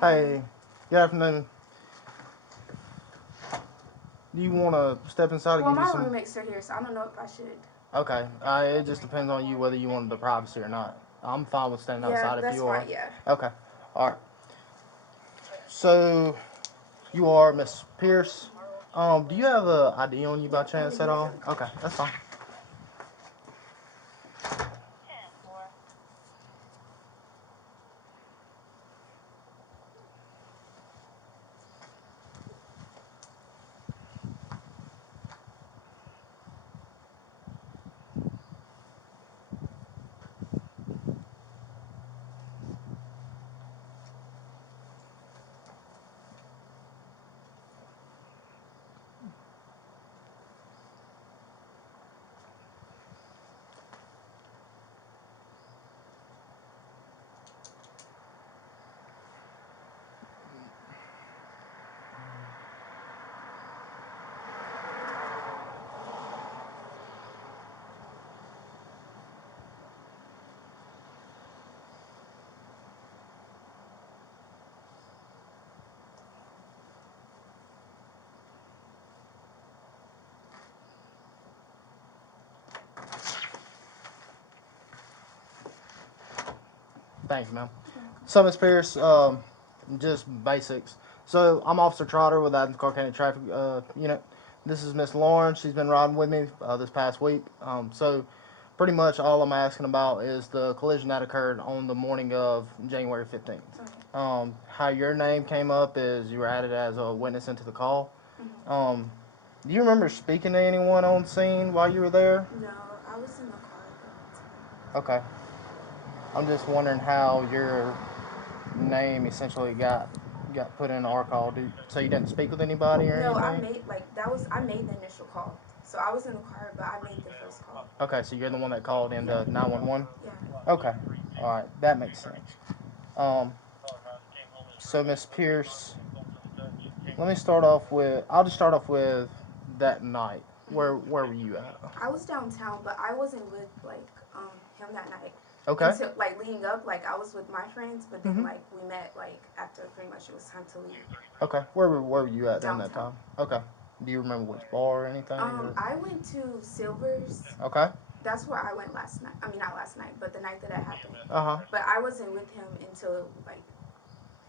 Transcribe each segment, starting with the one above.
Hey, good afternoon. Do you want to step inside and Well, give you my some? roommates are here, so I don't know if I should. Okay, it just depends on you whether you wanted the privacy or not. I'm fine with standing Yeah, outside if that's you are. fine. Yeah. Okay, all right. So you are Miss Pierce. Do you have a ID on you by Yeah. I'm gonna chance give at it all? to the car. Okay, that's fine. Thank you, ma'am. You're welcome. So Miss Pierce, just basics. So I'm Officer Trotter with the Athens Clark County Traffic Unit. This is Miss Lauren. She's been riding with me this past week. So pretty much all I'm asking about is the collision that occurred on the morning of January 15th. Okay. How your name came up is you were added as a witness into the call. Mhm. Um, do you remember speaking to anyone on scene while you were there? No, I was in the car the whole time. Okay. I'm just wondering how your name essentially got put in our call. So you didn't speak with anybody or No, anything? I made the initial call. So I was in the car, but I made the first call. Okay, so you're the one that called in Yeah. the 911? Yeah. Okay. All right, that makes sense. Um, so Miss Pierce, let me start off with I'll just start off with that night. Where were you at? I was downtown, but I wasn't with him that night Okay. until like leading up. Like I was with my friends, but then Mhm. like we met like after pretty much it was time to leave. Okay. Where were you at during that Downtown. time? Okay. Do you remember which bar or anything? Or? I went to Silver's. Okay. That's where I went last night. I mean, not last night, but the night that it happened. Uh huh. But I wasn't with him until like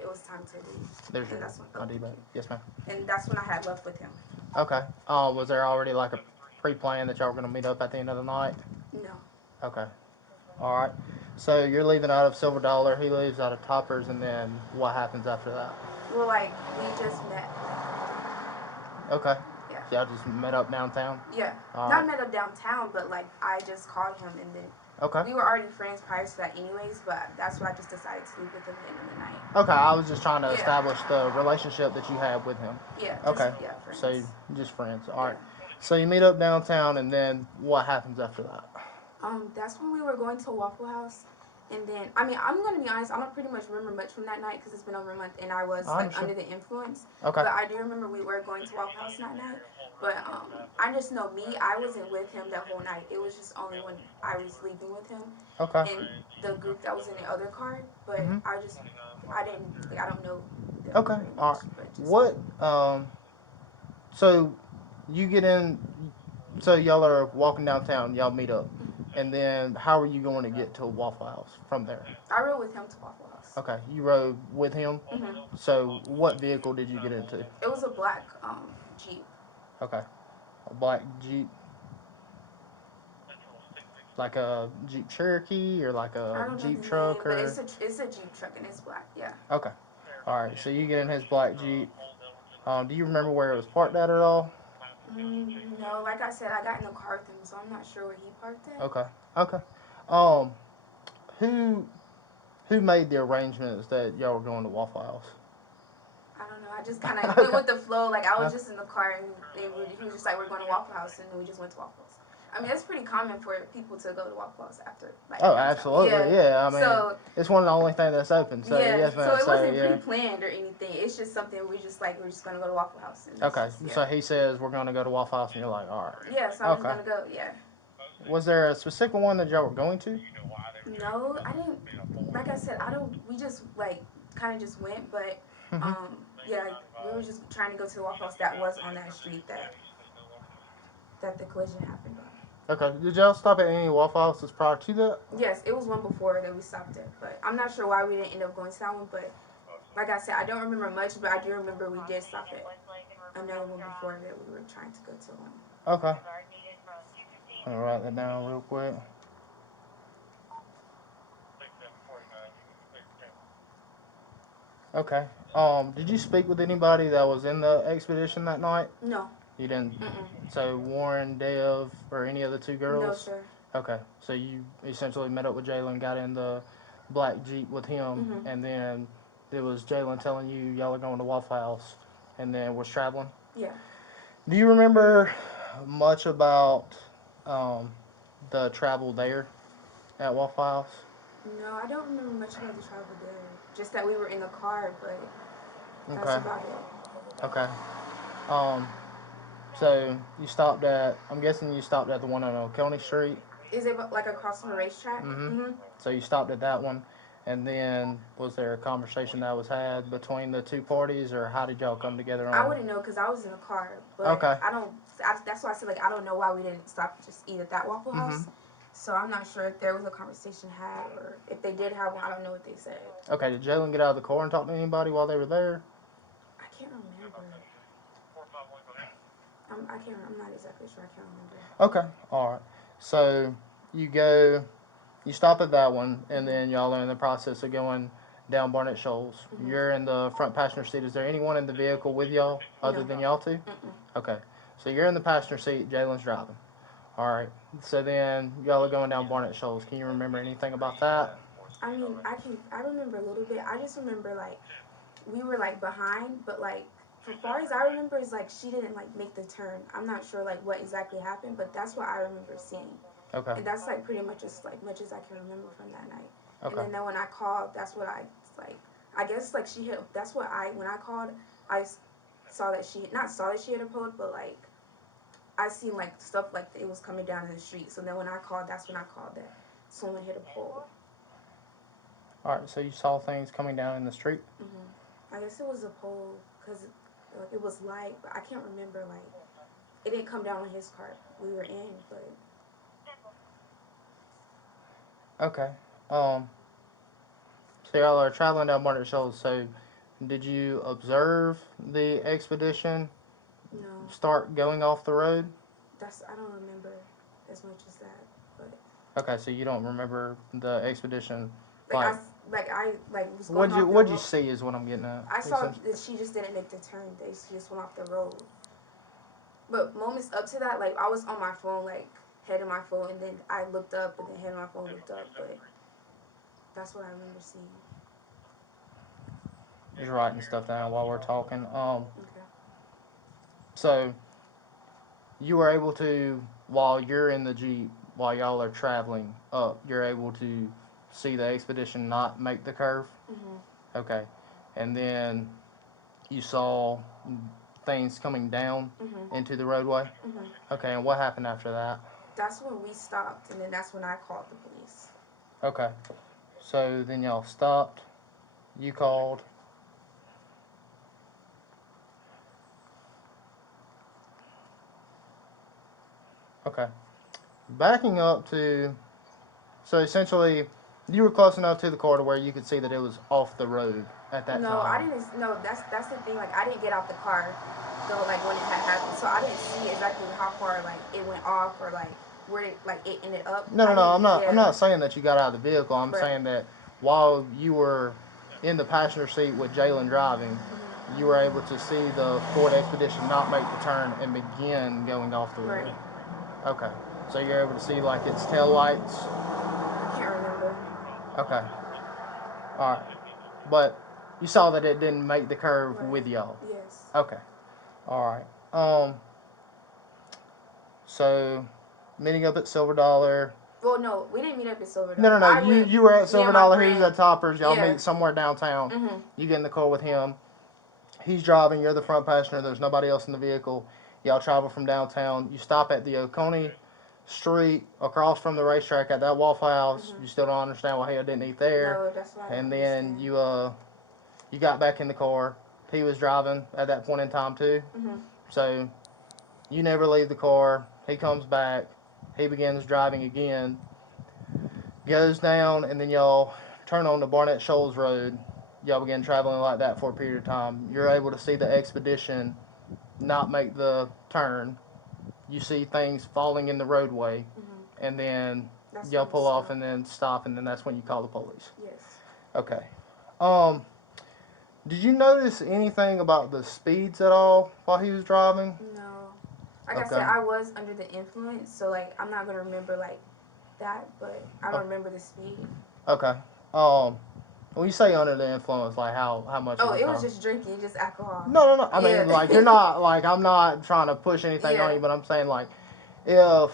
it was time to leave, There's and your that's when ID thank back. you. Yes, ma'am. And that's when I had left with him. Okay. Was there already like a pre-plan that y'all were gonna meet up at the end of the night? No. Okay. All right. So you're leaving out of Silver Dollar. He leaves out of Toppers, and then what happens after that? Well, like we just met. Okay. Yeah. So y'all just met up downtown. Yeah. All right. Not met up downtown, but like I just called him, and then Okay. we were already friends prior to that, anyways. But that's what I just decided to leave with him at the end of the night. Okay. I was just trying to Yeah. establish the relationship that you had with him. Yeah. Just Okay. yeah, So friends. just friends. All right. Yeah. So you meet up downtown, and then what happens after that? That's when we were going to Waffle House. And then, I mean, I'm gonna be honest. I don't pretty much remember much from that night because it's been over a month, and I was I like understand. under the influence. Okay. But I do remember we were going to Waffle House that night. But I just know me. I wasn't with him that whole night. It was just only when I was leaving with him Okay. and the group that was in the other car. But Mhm. I didn't, like, I don't know them Okay. very All much. right. But just What? So you get in. So y'all are walking downtown. Y'all meet up, and then how are you going to get to Waffle House from there? I rode with him to Waffle House. Okay, you rode with him. So what vehicle did you get into? It was a black Jeep. Okay, a black Jeep, like a Jeep Cherokee or like I a don't know Jeep the name, truck but or. it's a Jeep truck and it's black. Yeah. Okay, all right. So you get in his black Jeep. Do you remember where it was parked at all? No, like I said, I got in the car with him, so I'm not sure where he parked at. Okay, okay. Um, who who made the arrangements that y'all were going to Waffle House? I don't know. I just kind of went Okay. with the flow. Like I was Okay. just in the car, and he was just like, "We're going to Waffle House," and then we just went to Waffle House. I mean, that's pretty common for people to go to Waffle House after like Oh, downtown. absolutely. Yeah. Yeah. I mean, So it's one of the only things that's open. So yeah. yes, So ma'am. it So wasn't yeah. pre-planned or anything. It's just something we're just going to go to Waffle House, and that's Okay. just yeah. So he says we're going to go to Waffle House, and you're like, all Yeah. So right. I'm just Okay. gonna go. Yeah. Was there a specific one that y'all were going to? No, I didn't. Like I said, I don't. We just like kind of just went. But Mhm. yeah, like, we were just trying to go to the Waffle House that was on that street that the collision happened on. Okay. Did y'all stop at any Waffle Houses prior to that? Yes, it was one before that we stopped at, but I'm not sure why we didn't end up going to that one. But like I said, I don't remember much, but I do remember we did stop at another one before that we were trying to go to one. Okay. I'll write that down real quick. Okay. Did you speak with anybody that was in the expedition that night? No. You didn't. Mm-mm. So Warren, Dev, or any of the two No, girls? sir. Okay. So you essentially met up with Jalen, got in the black Jeep with him, Mm-hmm. and then it was Jalen telling you y'all are going to Waffle House, and then was traveling. Yeah. Do you remember much about um, the travel there at Waffle House? No, I don't remember much about the travel there. Just that we were in the car, but that's Okay. about it. Okay. Um, so you stopped at. I'm guessing you stopped at the one on Oconee Street. Is it like across from the racetrack? Mm-hmm. Mm-hmm. So you stopped at that one, and then was there a conversation that was had between the two parties, or how did y'all come together I on? wouldn't know because I was in the car, but Okay. I don't. That's why I said like I don't know why we didn't stop to just eat at that Waffle Mm-hmm. House. So I'm not sure if there was a conversation had or if they did have one. I don't know what they said. Okay. Did Jalen get out of the car and talk to anybody while they were there? I can't remember. I can't. I'm not exactly sure. I can't remember. Okay. All right. So you go. You stop at that one, and then y'all are in the process of going down Barnett Shoals. Mm-hmm. You're in the front passenger seat. Is there anyone in the vehicle with y'all other No. than y'all two? Mm-mm. Okay. So you're in the passenger seat. Jalen's driving. All right. So then y'all are going down Barnett Shoals. Can you remember anything about that? I mean, I can. I remember a little bit. I just remember like we were like behind, but like for far as I remember is like she didn't like make the turn. I'm not sure like what exactly happened, but that's what I remember seeing. Okay. And that's like pretty much as like much as I can remember from that night. And Okay. then when I called, that's what I like. I guess like she hit. That's what I when I called, I saw that she not saw that she hit a pole, but like I seen like stuff like it was coming down in the street. So then when I called, that's when I called that someone hit a pole. All right. So you saw things coming down in the street. I guess it was a pole because like, it was light, but I can't remember like it didn't come down on his car. We were in, but Okay. Um. So y'all are traveling down Barnett Shoals. So did you observe the expedition no, start going off the road? that's I don't remember as much as that. But Okay, so you don't remember the expedition, like like I was going what'd you off the what'd you road. see is what I'm getting at. I saw that she just didn't make the turn. That she just went off the road. But moments up to that, like I was on my phone, like head in my phone, and then I looked up, and then head in my phone looked up. But that's what I remember seeing. Just writing stuff down while we're talking. Okay. So you were able to, while you're in the Jeep, while y'all are traveling up, you're able to see the expedition not make the curve. Mhm. Okay, and then you saw things coming down Mhm. into the roadway. Mhm. Okay, and what happened after that? That's when we stopped, and then that's when I called the police. Okay, so then y'all stopped. You called. Okay. Backing up to, so essentially, you were close enough to the car to where you could see that it was off the road at that No, I time. didn't. No, that's the thing. Like I didn't get out the car, though. Like when it had happened, so I didn't see exactly how far like it went off or like where it ended up. No, no, I no. didn't. I'm not. I'm Yeah. not saying that you got out of the vehicle. I'm Right. saying that while you were in the passenger seat with Jalen driving, Mhm. you were able to see the Ford Expedition not make the turn and begin going off the Right. road. Okay. So you're able to see like its tail lights. I can't remember. Okay. All right. But you saw that it didn't make the curve Right. with y'all. Yes. Okay. All right. So meeting up at Silver Dollar. Well, no, we didn't meet up at Silver No, Dollar. no, no. I You went. you were at Me Silver and my Dollar. He was friend. at Toppers. Y'all Yeah. meet somewhere downtown. Mhm. You get in the car with him. He's driving. You're the front passenger. There's nobody else in the vehicle. Y'all travel from downtown. You stop at the Oconee Street across from the racetrack at that Waffle House. Mhm. You still don't understand why he didn't eat there. No, that's why I don't And then understand. you You got back in the car. He was driving at that point in time too. Mhm. So you never leave the car. He comes back. He begins driving again. Goes down, and then y'all turn on the Barnett Shoals Road. Y'all begin traveling like that for a period of time. You're able to see the expedition not make the turn. You see things falling in the roadway, Mhm. and then That's y'all when we pull off stopped. and then stop, and then that's when you call the police. Yes. Okay. Um, did you notice anything about the speeds at all while he was driving? No. Like I said, Okay. I was under the influence, so like I'm not gonna remember like that, but I don't remember the speed. Okay. When you say under the influence, like how much Oh, of the it was time? just drinking, just alcohol. No, no, no. I Yeah. mean, like you're not like I'm not trying to push anything on Yeah. you, but I'm saying like if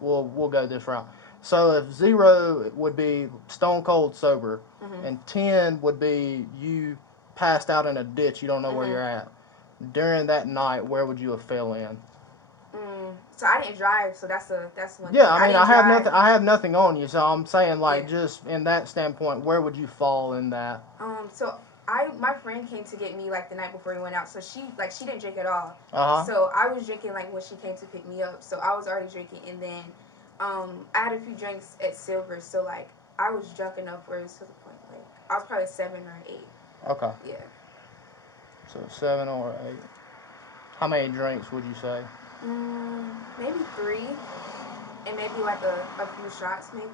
we'll go this route. So if 0 would be stone cold sober, Mhm. and 10 would be you passed out in a ditch, you don't know where Mhm. you're at. During that night, where would you have fell in? So I didn't drive, so that's one Yeah, thing. I I mean, didn't I have drive. nothing. I have nothing on you, so I'm saying like Yeah. just in that standpoint, where would you fall in that? So my friend came to get me like the night before we went out, so she didn't drink at all. Uh huh. So I was drinking like when she came to pick me up. So I was already drinking, and then I had a few drinks at Silver, so like I was drunk enough where it was to the point like I was probably 7 or 8. Okay. Yeah. So 7 or 8. How many drinks would you say? Maybe 3, and maybe like a few shots maybe.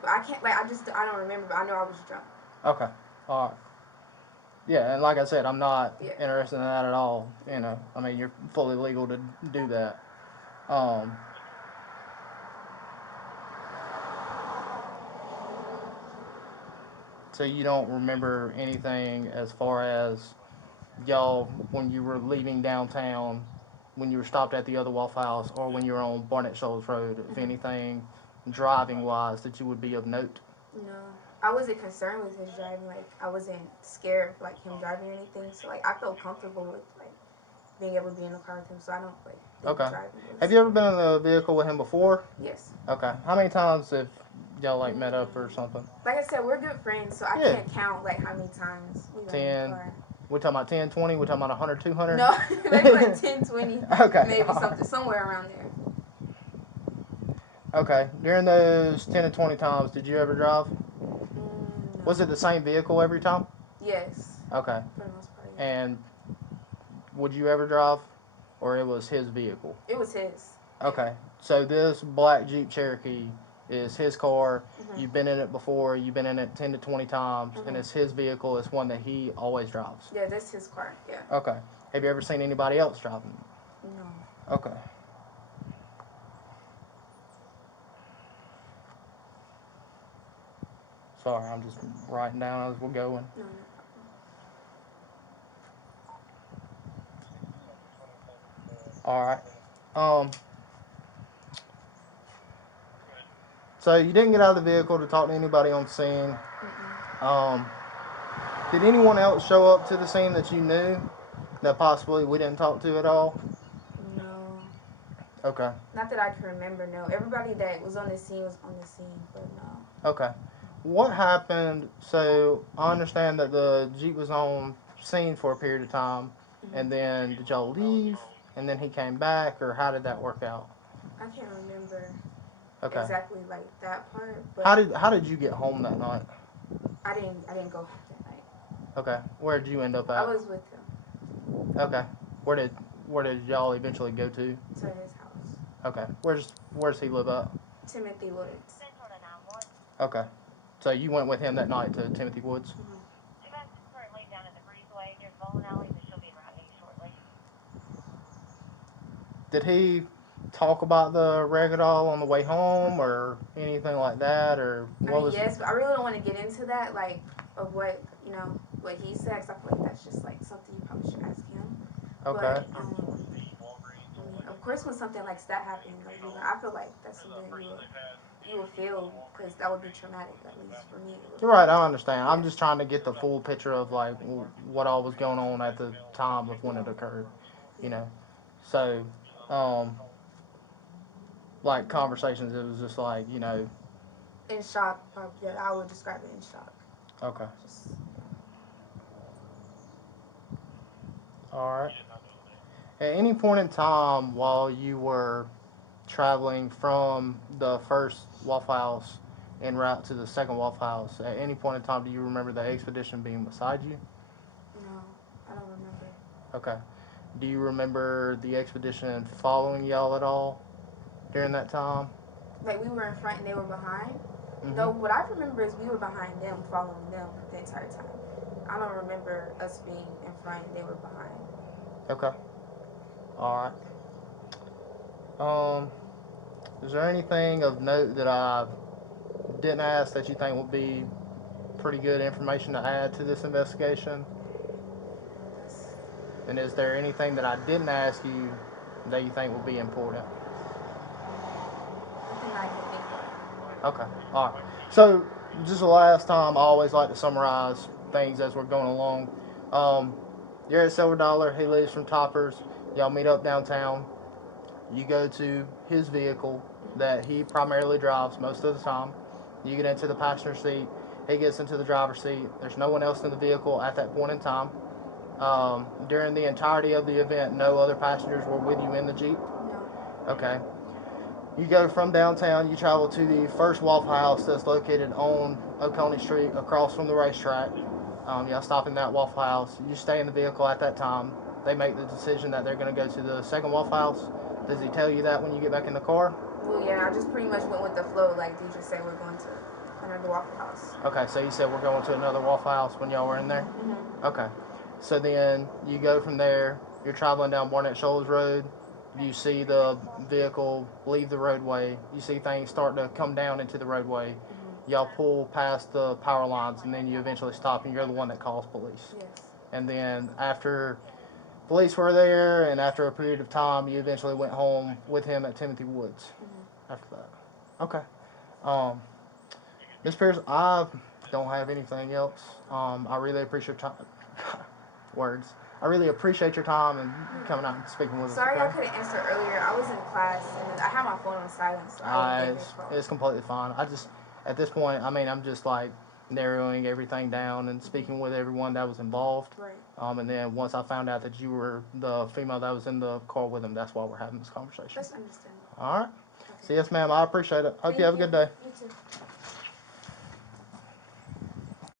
But I can't like I don't remember, but I know I was drunk. Okay. All right. Yeah, and like I said, I'm not Yeah. interested in that at all. You know, I mean, you're fully legal to do that. Um, so you don't remember anything as far as y'all when you were leaving downtown, when you were stopped at the other Waffle House, or when you were on Barnett Shoals Road, if anything driving wise that you would be of note? No, I wasn't concerned with his driving. Like I wasn't scared of like him driving or anything. So like I felt comfortable with like being able to be in the car with him. So I don't like think Okay. driving was Have you ever scary. been in a vehicle with him before? Yes. Okay. How many times have y'all like met up or Mm, something? like I said, we're good friends, so I Yeah. can't count like how many times we got in the 10. car. We're talking about 10, 20. We're talking about 100, 200. No, maybe like 10, 20, Okay. maybe something somewhere around there. Okay. During those 10 to 20 times, did you ever drive? Was it No. the same vehicle every time? Yes, Okay. for the most part. Yeah. And would you ever drive? Or it was his vehicle? It was his. Okay. So this black Jeep Cherokee is his car. Mhm. You've been in it before. You've been in it 10 to 20 times. And Mhm. it's his vehicle. It's one that he always drives. Yeah, that's his car. Yeah. Okay. Have you ever seen anybody else driving? No. Okay. Sorry, I'm just writing down as we're going. No. No. All right. Um. So you didn't get out of the vehicle to talk to anybody on scene. Mm-mm. Um. Did anyone else show up to the scene that you knew that possibly we didn't talk to at all? No. Okay. Not that I can remember, no. Everybody that was on the scene was on the scene, but no. Okay. What happened? So I understand that the Jeep was on scene for a period of time, and Hmm. then did y'all leave? And then he came back, or how did that work out? I can't remember Okay. exactly like that part, How but did you get home that night? I didn't go home that night. Okay. Where did you end up I at? was with him Okay. Where did where did y'all eventually go to? to his house. Okay. Where's he live at? Timothy Woods. Okay. So you went with him that night to Timothy Woods? Hmm. Did he talk about the Regadol on the way home or anything like that, or I what mean, was? yes, but I really don't want to get into that, like, of what, what he said, 'cause I feel like that's just, like, something you probably should ask him. Okay. But, I mean, of course, when something like that happens, like, I feel like that's something you will feel, because that would be traumatic, at least for me. You're right. I understand. Yeah. I'm just trying to get the full picture of like what all was going on at the time of when it occurred. You know. So, um, like conversations, it was just like In shock, probably. Yeah, I would describe it in shock. okay. Just, All right. At any point in time while you were traveling from the first Waffle House en route to the second Waffle House, at any point in time do you remember the expedition being beside you? No, I don't remember. Okay. Do you remember the expedition following y'all at all during that time? Like we were in front and they were behind. Mm-hmm. No, what I remember is we were behind them, following them the entire time. I don't remember us being in front and they were behind. Okay. All right. Is there anything of note that I didn't ask that you think would be pretty good information to add to this investigation? That's And is there anything that I didn't ask you that you think would be important? nothing I can think of. Okay. All right. So, just the last time, I always like to summarize things as we're going along. Um, you're at Silver Dollar. He leaves from Toppers. Y'all meet up downtown. You go to his vehicle that he primarily drives most of the time. You get into the passenger seat. He gets into the driver's seat. There's no one else in the vehicle at that point in time. During the entirety of the event, no other passengers were with you in the Jeep. No. Okay. You go from downtown, you travel to the first Waffle House that's located on Oconee Street across from the racetrack. Y'all stop in that Waffle House. You stay in the vehicle at that time. They make the decision that they're going to go to the second Waffle House. Does he tell you that when you get back in the car? Well, yeah, I just pretty much went with the flow. Like, you just said we're going to another Waffle House. Okay, so you said we're going to another Waffle House when y'all were in there? Mm-hmm. Okay. So then you go from there. You're traveling down Barnett Shoals Road. You see the vehicle leave the roadway. You see things start to come down into the roadway. Mm-hmm. Y'all pull past the power lines, and then you eventually stop, and you're the one that calls police. Yes. And then after police were there, and after a period of time, you eventually went home with him at Timothy Woods. Mm-hmm. After that, okay. Um, Miss Pierce, I don't have anything else. I really appreciate your time. Words. I really appreciate your time and coming out and speaking with us. Sorry I Okay? couldn't answer earlier. I was in class and I had my phone on silent, so I didn't get your call. It's completely fine. I just, at this point, I mean, I'm just like narrowing everything down and speaking with everyone that was involved. Right. And then once I found out that you were the female that was in the car with him, that's why we're having this conversation. That's understandable. All right. Okay. So yes, ma'am, I appreciate it. Hope Thank you have a good day. You too.